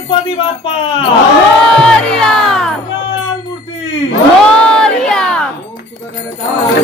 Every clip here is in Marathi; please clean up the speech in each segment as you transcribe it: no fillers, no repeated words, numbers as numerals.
गणपती बाप्पा मोरया मूर्ती मोरया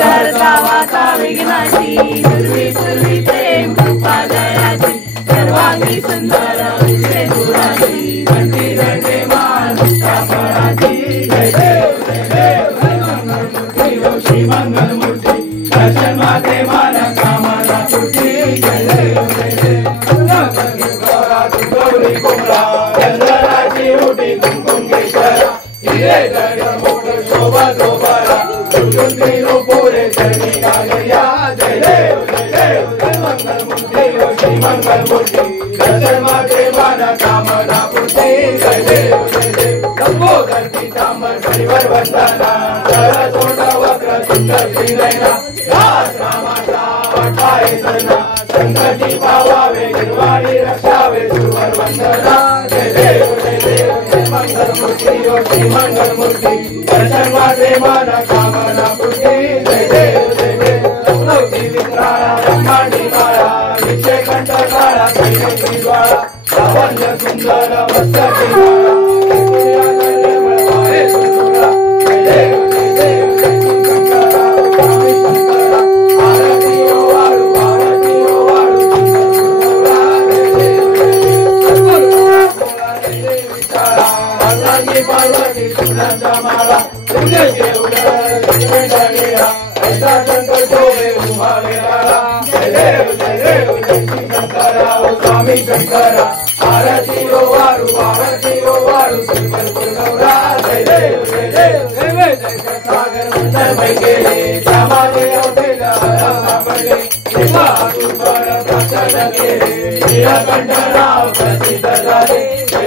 करता वाता विघ्नाची पूर्वी पूर्वी प्रेम कृपा दयाची सर्वांगी सुंदर उषे गुराची घंटी घंटे मान फळाची जय देव श्री मंगल मूर्ती दर्शन माते मान कामना पूर्ती जय देव गौरी कुमरा चंद्राची उठी कुमकुम केशरा हिरे दर्शन मोठ शोभा शोभरा पूरे चरणी गागया जय देव मंगल मूर्ती श्री मंगल मूर्ती दर्शन माते मान कामना पूर्ती जय देव लंबोदर पीतांबर परिवर वंदना सोट वक्र सुंदर श्रीनयना दास रामाचा वाटाय सना संकटी पावावे गिरवाणी रक्षावे सुवर वंदना जय देव मंगल मूर्ती श्री मंगल मूर्ती दर्शन माते मान कामना पूर्ती जय देव लक्ष्मी विक्राळा ब्रह्मांडी माळा विषय कंठ काळा कैलेशी ज्वाळा लावण्य सुंदर मस्तकी पार्वती सुनंदा माला तुझे ऐसा शंकर शोभे उभावे वाला जय देव शंकरा ओ स्वामी शंकरा आरती ओ वारू शंकर गौरा जय देव सागर मंदर में गेले श्यामाने अवधेला पडले तेव्हा तुझवर प्रसन्न केले नीलकंठराव प्रसिद्ध झाले जय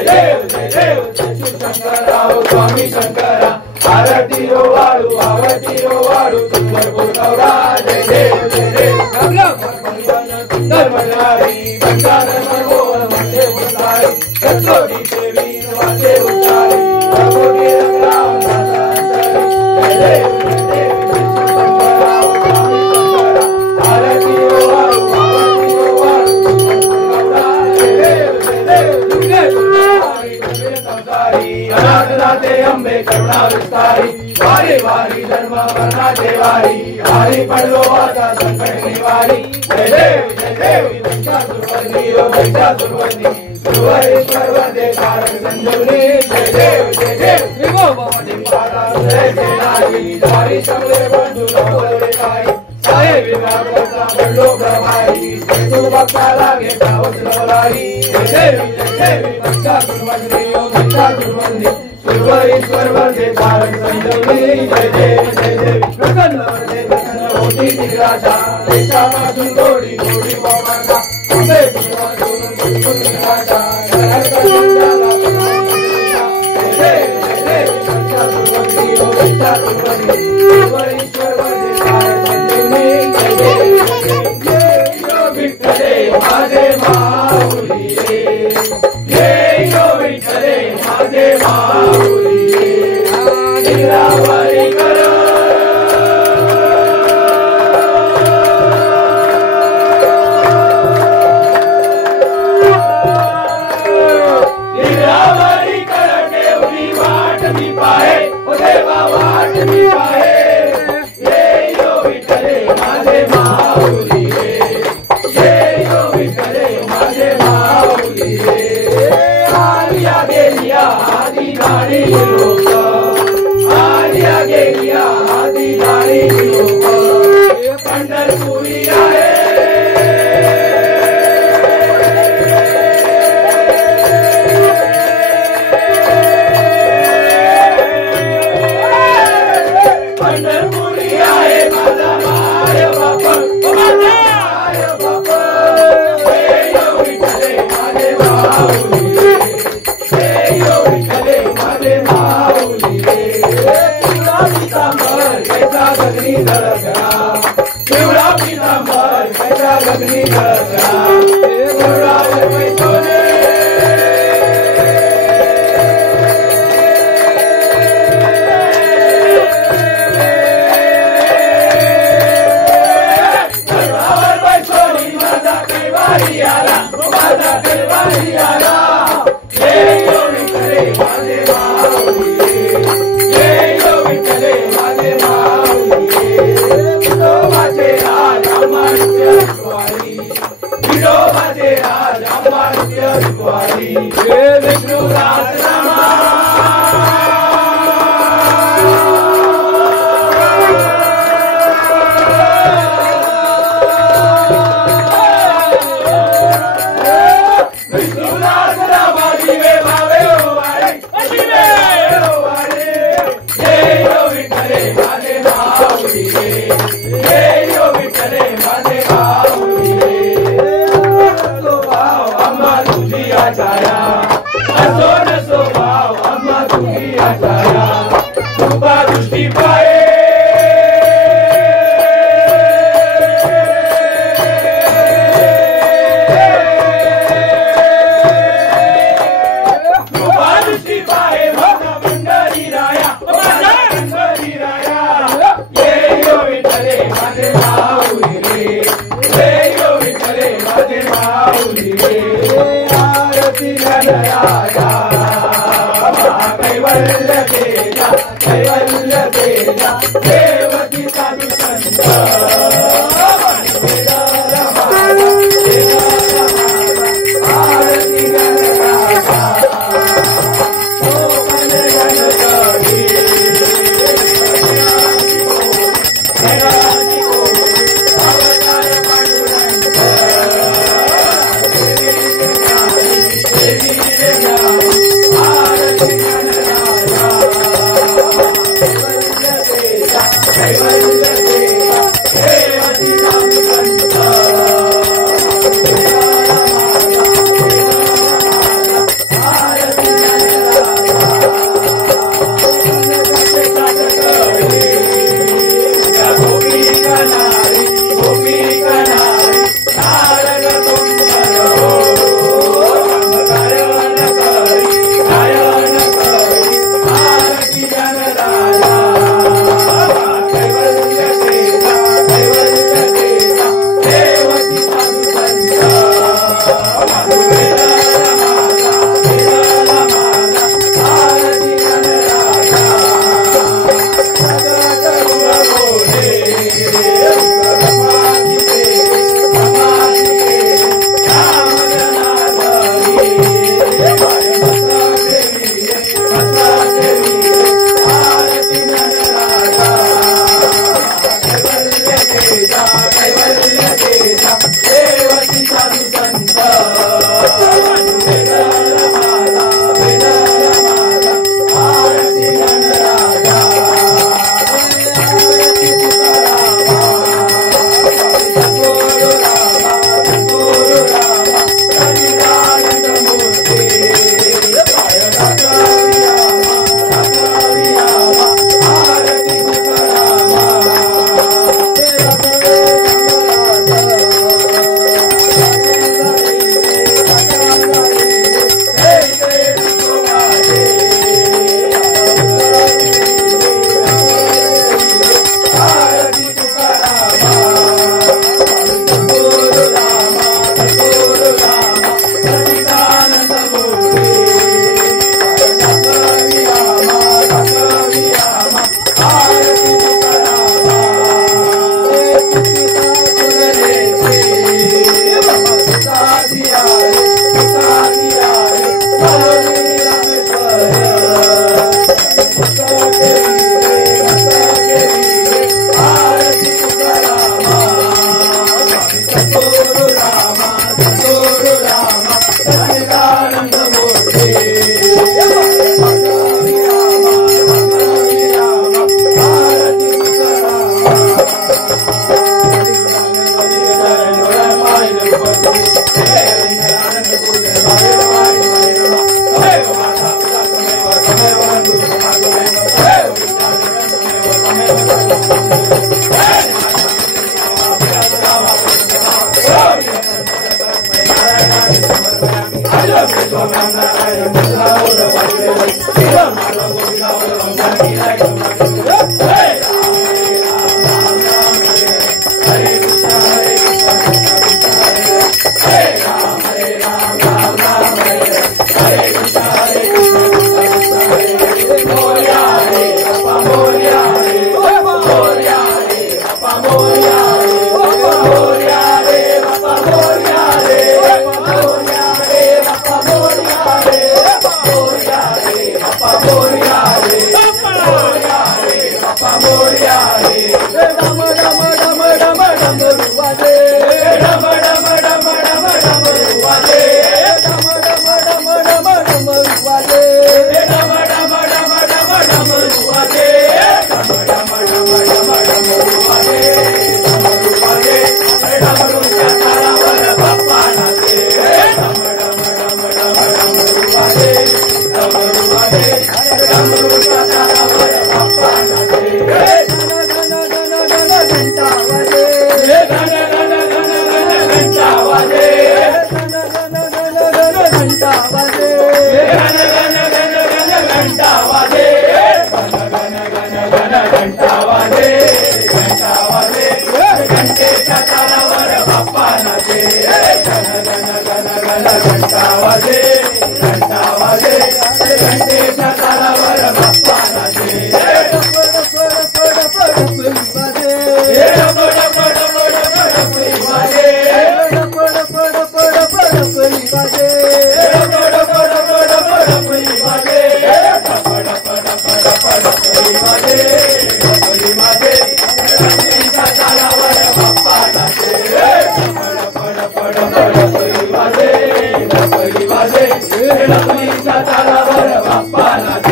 देव शंकराव स्वामी शंकरा आरती ओ वाळू सुंदर गौरा जय देव सुंदर मनवारी गंगाधर मनमोहन म्हणजे उतारे कटोटी देवी वाचे उतारे भगवती राम जय देव शंकराव स्वामी शंकरा आरती ओ वाळू गौरा जय देव अनाथनाथे अंबे करुणा विस्तारी वारी वारी जन्म मरणाचे वारी हरी पडलो आता संकट निवारी जय देव दंडा दुर्वंदी सुरेश्वर वंदे कारक संजीवनी जय देव त्रिभो भवती पारा जय सेनारी सारी सगळे बंधू नवले काही साहेब विभागाचा पडलो प्रभारी तू भक्ता लागे पावसलोलारी जय देव दंडा दुर्वंदी ईश्वर वंदे कारक संजीवनी जय देव प्रसन्न वंदे प्रसन्न होती निराशा देशापासून गोडी गोडी वाटा तुझे वाचून निराशा ईश्वर वंदे कारक संजीवनी जय देव विठ्ठले माझे माऊली जय विठ्ठले माझे माऊली निरावरी कर निरावरी कर देवनी वाट मी पाहे ओ देवा वाट मी पाहे ये यो विठ्ठले माझे माऊली ये यो विठ्ठले माझे माऊली आलिया गेलिया आधी गाडी लोक आलिया गेलिया आधी गाडी लोक पंढरपुरी आहे पंढरपुरी आहे माझा माय बाप माझा माय बाप हे यो विठ्ठले माझे माऊली माझे माऊली पिवळा पितांबर कैसा गगनी धडकला पिवळा पितांबर कैसा गगनी धडकला गुरुराज पैसोने माझा कैवारी आला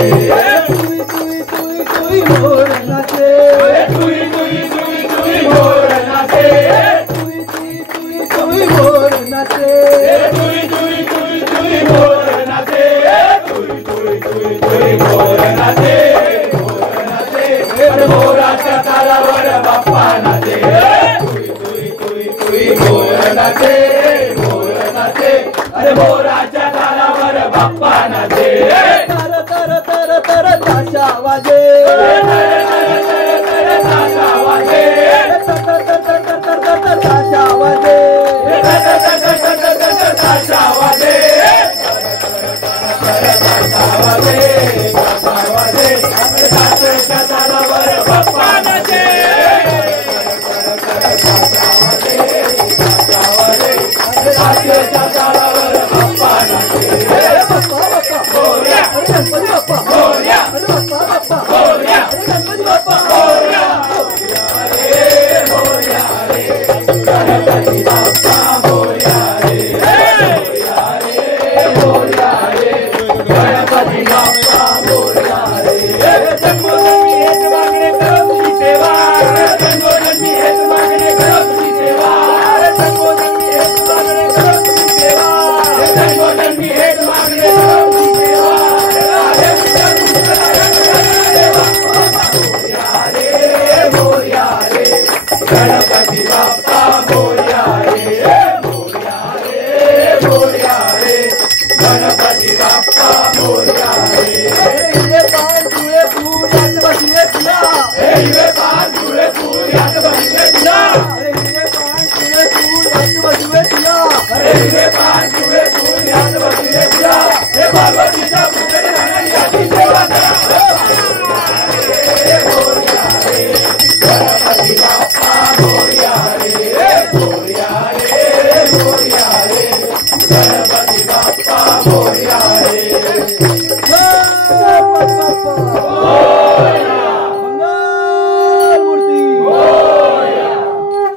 तुई तुई तुई तुई मोर नाचे, तुई तुई तुई तुई मोर नाचे, तुई तुई तुई तुई मोर नाचे, तुई तुई तुई तुई मोर नाचे, तुई तुई तुई तुई मोर नाचे, मोर नाचे, अरे मोराच्या तालावर बाप्पा नाचे, तुई तुई तुई तुई मोर नाचे, मोर नाचे, अरे मोराच्या तालावर बाप्पा नाचे, तर तर तर तर ताशा वाजे, तर तर तर तर ताशा वाजे, तर तर तर तर तर ताशा वाजे, तर तर तर तर तर ताशा वाजे, ताशा वाजे, ताशा वाजे, अरे ताशाच्या तालावर बाप्पा नाचे, ताशा वाजे, ताशा वाजे, अरे ताशाच्या तालावर बाप्पा नाचे, बाप्पा बाप्पा मोरया, अरे गणपती बाप्पा मोरया, अरे बाप्पा बाप्पा मोरया, अरे गणपती बाप्पा मोरया, रे मोरया रे, गणपती बाप्पा मोरया रे, मोरया रे, मोरया रे, गणपती बाप्पा मोरया रे, जन्मोजन्मी हेच मागणे करो तुझी सेवा, जन्मोजन्मी हेच मागणे करो तुझी सेवा, जन्मोजन्मी हेच मागणे करो तुझी सेवा, जन्मोजन्मी हेच मागणे करो तुझी सेवा, मोरया रे, गणपती बाप्पा मोरया रे, मोरया रे, मोरया रे, गणपती बाप्पा मोरया रे, हिरवे पान पिवळे फूल यात बसले तुला, हिरवे पान पिवळे फूल यात बसले तुला, अरे हिरवे पान पिवळे फूल यात बसले तुला, अरे हिरवे पान पिवळे फूल यात बसले तुला, हे पार्वतीच्या पुतळे याची सेवा करा, मोरया रे, गणपती बाप्पा मोरया रे, मोरया रे, मोरया रे, गणपती बाप्पा मोरया रे, गणपती बाप्पा मोरया, मंगलमूर्ती मोरया,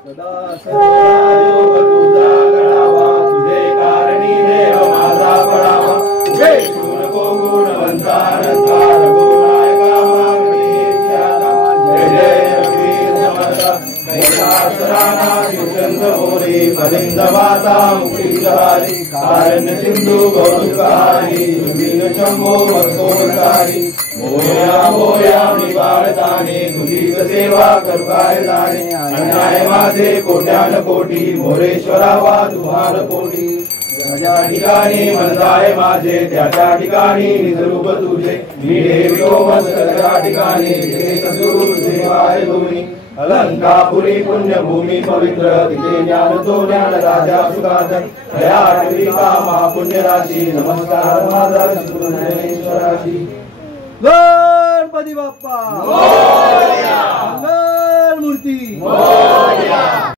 सदा सर्वयोग तुझा गणावा, तुझे कारणी देव माझा पडावा, जय नको गुणवंता अनंता रघुनायका मागणी ख्याता, जय जय रघुवीर समर्थ, कैलासराना शिवचंद मोरी, मलिंद माता मुक्तीधारी, कारण्य सिंधू गौरकारी, विघ्न शंभो मस्तोरकारी, मोरया मोरया निवारताने, तुझीच सेवा करू काय जाणे, अन्याय माझे कोट्यान कोटी, मोरेश्वरा वा तुम्हाला कोटी, ज्या ठिकाणी मन जाय माझे त्या ठिकाणी निजरूप तुझे, मी ठेवितो मस्तक त्या ठिकाणी, तिथे सद्गुरु सेवाय भूमी, अलंकापुरी पुण्यभूमी पवित्र, तिथे ज्ञान तो ज्ञान राजा सुखासन, दया आठवी कामा पुण्य राशी, नमस्कार माझा श्रीपुरंदरेश्वराशी, गणपती बाप्पा मोरया, मंगलमूर्ती मोरया.